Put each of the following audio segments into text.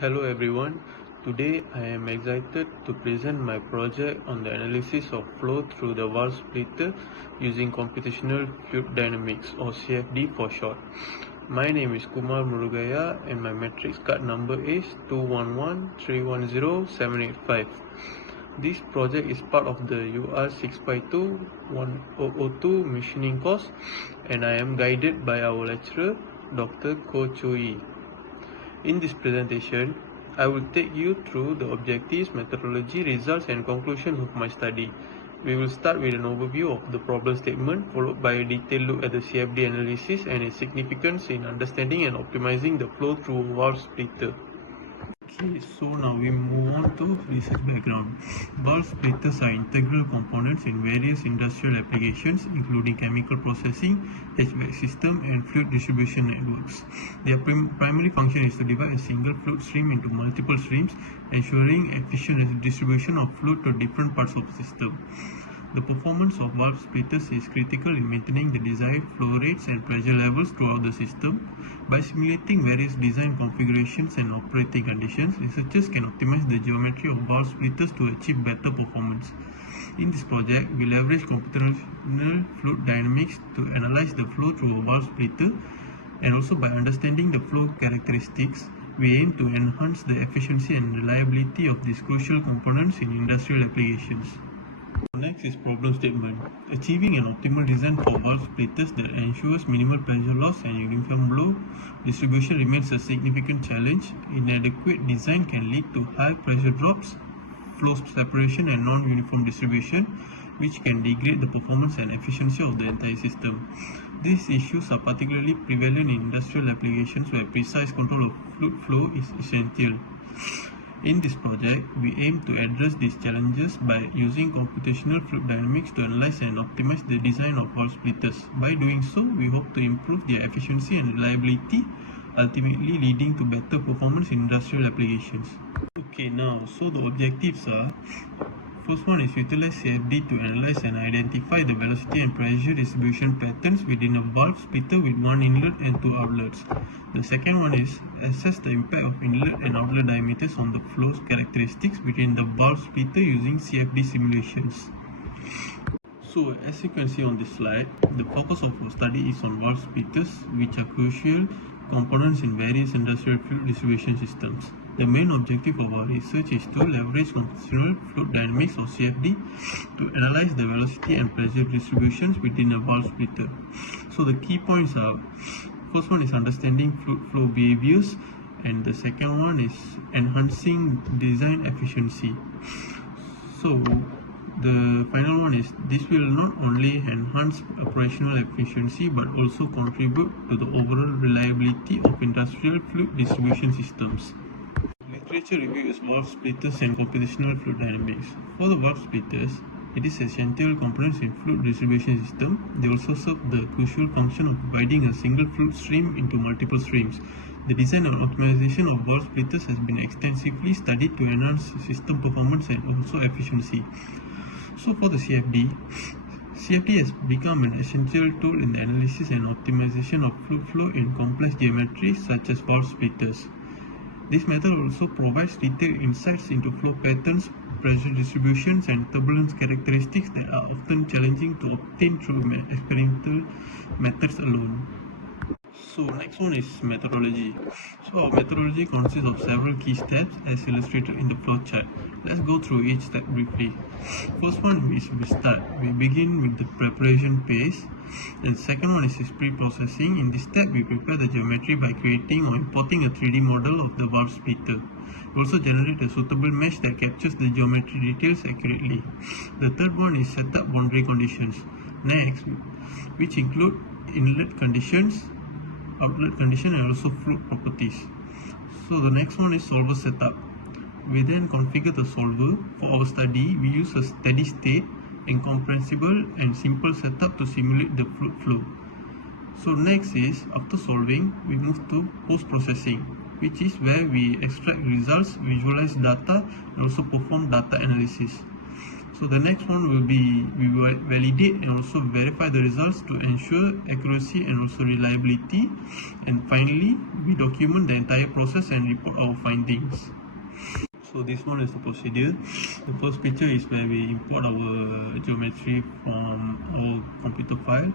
Hello everyone, today I am excited to present my project on the analysis of flow through the valve splitter using computational fluid dynamics or CFD for short. My name is KUMAR MURUGAIAH and my matrix card number is 211310785. This project is part of the UR652-1002 machining course and I am guided by our lecturer Dr. Ko Chui. In this presentation, I will take you through the objectives, methodology, results and conclusions of my study. We will start with an overview of the problem statement, followed by a detailed look at the CFD analysis and its significance in understanding and optimizing the flow through valve splitter. Okay, so now we move on to research background. Valve splitters are integral components in various industrial applications, including chemical processing, HVAC system, and fluid distribution networks. Their primary function is to divide a single fluid stream into multiple streams, ensuring efficient distribution of fluid to different parts of the system. The performance of valve splitters is critical in maintaining the desired flow rates and pressure levels throughout the system. By simulating various design configurations and operating conditions, researchers can optimize the geometry of valve splitters to achieve better performance. In this project, we leverage computational fluid dynamics to analyze the flow through a valve splitter, and also by understanding the flow characteristics, we aim to enhance the efficiency and reliability of these crucial components in industrial applications. Next is problem statement. Achieving an optimal design for valve splitters that ensures minimal pressure loss and uniform flow distribution remains a significant challenge. Inadequate design can lead to high pressure drops, flow separation and non-uniform distribution, which can degrade the performance and efficiency of the entire system. These issues are particularly prevalent in industrial applications where precise control of fluid flow is essential. In this project, we aim to address these challenges by using computational fluid dynamics to analyze and optimize the design of valve splitters. By doing so, we hope to improve their efficiency and reliability, ultimately leading to better performance in industrial applications. Okay, now, so the objectives are: first one is utilize CFD to analyze and identify the velocity and pressure distribution patterns within a valve splitter with one inlet and two outlets. The second one is assess the impact of inlet and outlet diameters on the flow characteristics within the valve splitter using CFD simulations. So, as you can see on this slide, the focus of our study is on valve splitters, which are crucial components in various industrial fluid distribution systems. The main objective of our research is to leverage computational fluid dynamics or CFD to analyze the velocity and pressure distributions within a valve splitter. So the key points are: first one is understanding fluid flow behaviors, and the second one is enhancing design efficiency. So the final one is this will not only enhance operational efficiency but also contribute to the overall reliability of industrial fluid distribution systems. Literature review is valve splitters and computational fluid dynamics. For the valve splitters, it is essential components in fluid distribution system. They also serve the crucial function of dividing a single fluid stream into multiple streams. The design and optimization of valve splitters has been extensively studied to enhance system performance and also efficiency. So for the CFD has become an essential tool in the analysis and optimization of fluid flow in complex geometries such as valve splitters. This method also provides detailed insights into flow patterns, pressure distributions, and turbulence characteristics that are often challenging to obtain through experimental methods alone. So next one is methodology. So our methodology consists of several key steps as illustrated in the flowchart. Let's go through each step briefly. First one is we start. We begin with the preparation phase. The second one is pre-processing. In this step, we prepare the geometry by creating or importing a 3D model of the valve splitter. We also generate a suitable mesh that captures the geometry details accurately. The third one is set up boundary conditions. Next, which include inlet conditions, outlet condition and also fluid properties. So the next one is solver setup. We then configure the solver. For our study, we use a steady state, incompressible and simple setup to simulate the fluid flow. So next is, after solving, we move to post-processing, which is where we extract results, visualize data and also perform data analysis. So the next one will be we will validate and also verify the results to ensure accuracy and also reliability. And finally, we document the entire process and report our findings. So this one is the procedure. The first picture is where we import our geometry from our computer file.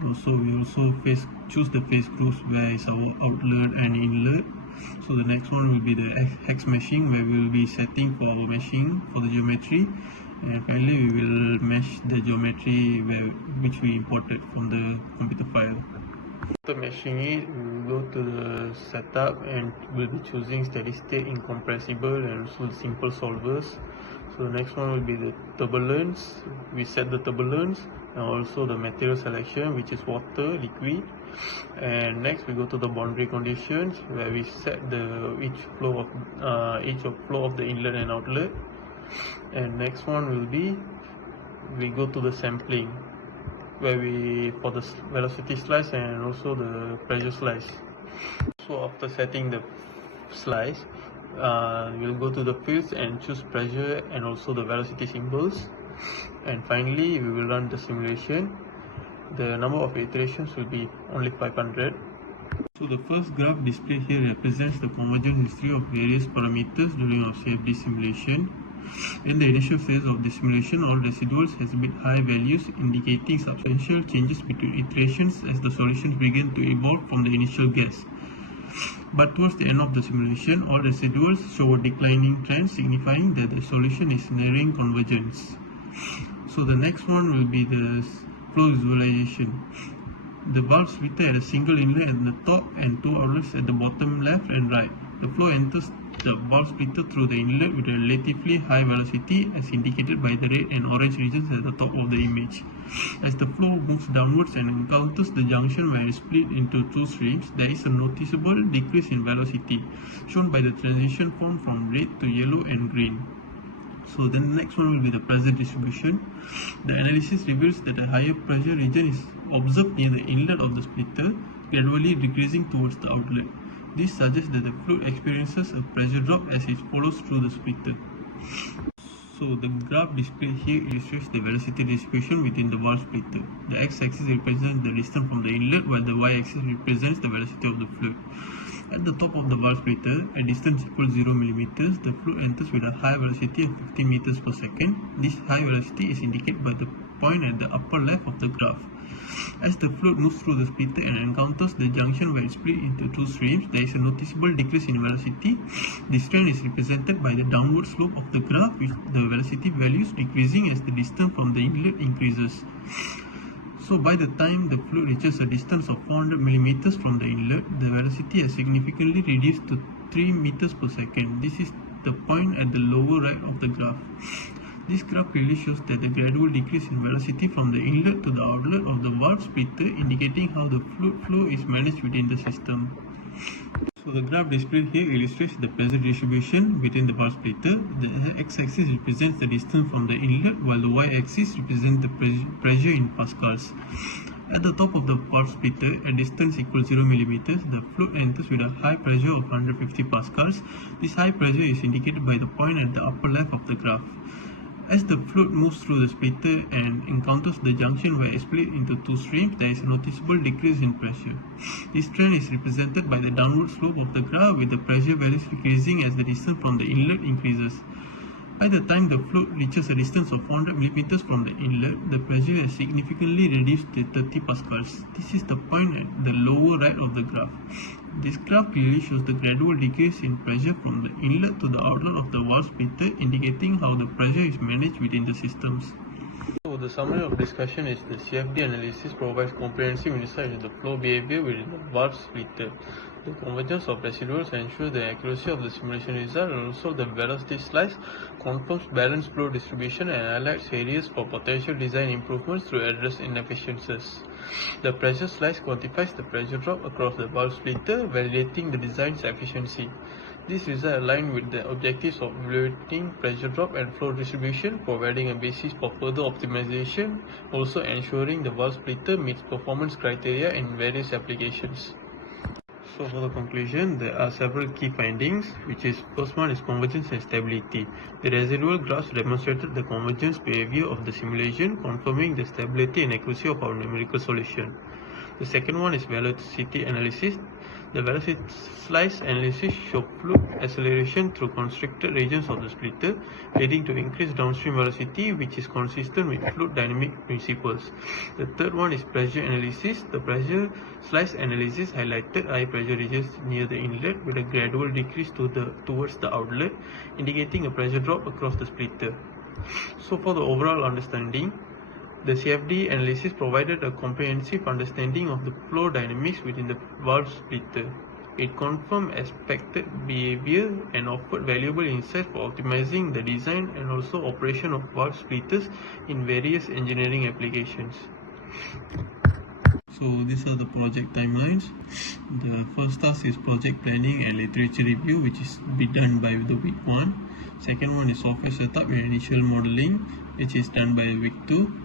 We choose the face groups where is our outlet and inlet. So the next one will be the hex meshing, where we will be setting for our meshing for the geometry. And finally we will mesh the geometry which we imported from the computer file. After meshing it, we will go to the setup and we'll be choosing steady state, incompressible and also simple solvers. So the next one will be the turbulence. We set the turbulence and also the material selection, which is water, liquid. And next we go to the boundary conditions, where we set each flow of the inlet and outlet. And next one will be we go to the sampling, where we for the velocity slice and also the pressure slice. So after setting the slice, we'll go to the fields and choose pressure and also the velocity symbols. And finally we will run the simulation. The number of iterations will be only 500. So the first graph displayed here represents the convergence history of various parameters during our CFD simulation. In the initial phase of the simulation, all residuals has a bit high values, indicating substantial changes between iterations as the solutions begin to evolve from the initial guess. But towards the end of the simulation, all residuals show a declining trend, signifying that the solution is nearing convergence. So the next one will be the flow visualization. The valve splitter at a single inlet at the top and two outlets at the bottom left and right. The flow enters the valve splitter through the inlet with a relatively high velocity, as indicated by the red and orange regions at the top of the image. As the flow moves downwards and encounters the junction where it is split into two streams, there is a noticeable decrease in velocity, shown by the transition formed from red to yellow and green. So then the next one will be the pressure distribution. The analysis reveals that a higher pressure region is observed near the inlet of the splitter, gradually decreasing towards the outlet. This suggests that the fluid experiences a pressure drop as it follows through the splitter. So the graph displayed here illustrates the velocity distribution within the valve splitter. The x-axis represents the distance from the inlet, while the y-axis represents the velocity of the fluid. At the top of the valve splitter, at distance equals 0 mm, the fluid enters with a high velocity of 15 meters per second. This high velocity is indicated by the point at the upper left of the graph. As the fluid moves through the splitter and encounters the junction where it is split into two streams, there is a noticeable decrease in velocity. This trend is represented by the downward slope of the graph, with the velocity values decreasing as the distance from the inlet increases. So by the time the fluid reaches a distance of 400 mm from the inlet, the velocity has significantly reduced to 3 meters per second. This is the point at the lower right of the graph. This graph clearly shows that the gradual decrease in velocity from the inlet to the outlet of the valve splitter, indicating how the fluid flow is managed within the system. So the graph displayed here illustrates the pressure distribution within the valve splitter. The x-axis represents the distance from the inlet, while the y-axis represents the pressure in pascals. At the top of the valve splitter, at distance equals 0 mm, the fluid enters with a high pressure of 150 pascals. This high pressure is indicated by the point at the upper left of the graph. As the fluid moves through the splitter and encounters the junction where it is split into two streams, there is a noticeable decrease in pressure. This trend is represented by the downward slope of the graph, with the pressure values decreasing as the distance from the inlet increases. By the time the fluid reaches a distance of 400 mm from the inlet, the pressure has significantly reduced to 30 pascals. This is the point at the lower right of the graph. This graph clearly shows the gradual decrease in pressure from the inlet to the outlet of the valve splitter, indicating how the pressure is managed within the systems. So the summary of discussion is the CFD analysis provides comprehensive insight into the flow behavior within the valve splitter. The convergence of residuals ensures the accuracy of the simulation result, and also the velocity slice confirms balanced flow distribution and highlights areas for potential design improvements to address inefficiencies. The pressure slice quantifies the pressure drop across the valve splitter, validating the design's efficiency. These results align with the objectives of evaluating pressure drop and flow distribution, providing a basis for further optimization, also ensuring the valve splitter meets performance criteria in various applications. So for the conclusion, there are several key findings, which is first one is convergence and stability. The residual graphs demonstrated the convergence behavior of the simulation, confirming the stability and accuracy of our numerical solution. The second one is velocity analysis. The velocity slice analysis showed fluid acceleration through constricted regions of the splitter, leading to increased downstream velocity, which is consistent with fluid dynamic principles. The third one is pressure analysis. The pressure slice analysis highlighted high pressure regions near the inlet with a gradual decrease towards the outlet, indicating a pressure drop across the splitter. So for the overall understanding, the CFD analysis provided a comprehensive understanding of the flow dynamics within the valve splitter. It confirmed expected behavior and offered valuable insights for optimizing the design and also operation of valve splitters in various engineering applications. So these are the project timelines. The first task is project planning and literature review, which is be done by the week 1. Second one is software setup and initial modeling, which is done by week 2.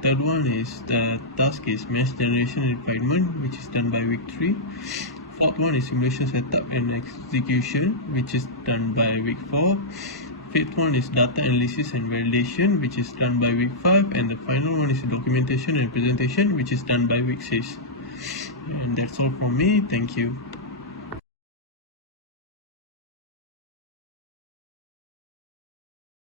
Third one is the task is mesh generation and refinement, which is done by week 3. Fourth one is simulation setup and execution, which is done by week 4. Fifth one is data analysis and validation, which is done by week 5. And the final one is documentation and presentation, which is done by week 6. And that's all from me. Thank you.